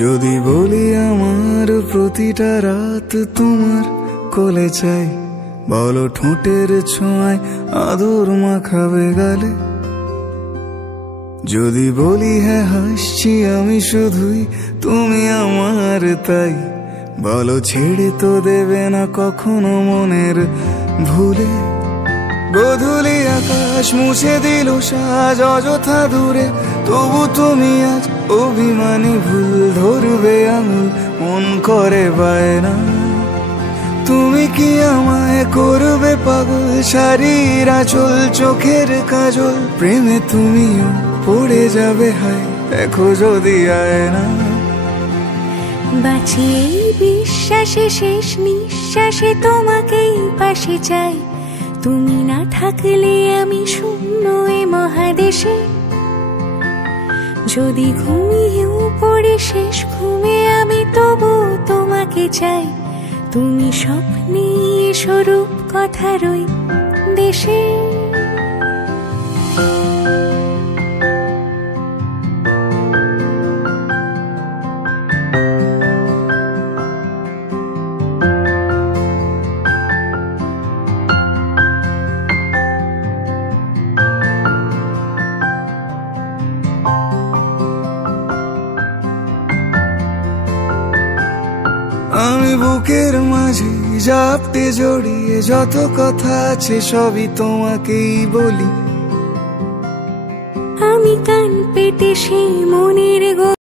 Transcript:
যদি বলি আমার প্রতিটা রাত তোমার কোলে চাই, বলো ঠোঁটের ছোঁয়ায় আদর মাখাবে গালে। যদি বলি হ্যাঁ হাসছি আমি শুধুই, তুমি আমার তাই, বলো ছেড়ে তো দেবে না কখনো মনের ভুলে। গোধূলি আকাশ মুছে দিল সাজ অযথা দূরে, তবু তুমি আজ অভিমানী ভুল ধরবে আঙুল, মন করে বায়না। তুমি কি আমায় করবে পাগল, শাড়ির আঁচল চোখের কাজল, প্রেমে তুমিও পড়ে যাবে হায় দেখো যদি আয়না। বাঁচি এই বিশ্বাসে শেষ নিঃশ্বাসে তোমাকেই পাশে চাই, তুমি না থাকলে আমি শূন্য এ মহাদেশে। যদি ঘুমিয়েও পড়ে শেষ ঘুমে আমি তবু তোমাকে চাই, তুমি স্বপ্নে স্বরূপ কথারই দেশে। আমি বুকের মাঝে জাপটে জড়িয়ে যত কথা আছে সবই তোমাকেই বলি। আমি কান পেতে সেই মনের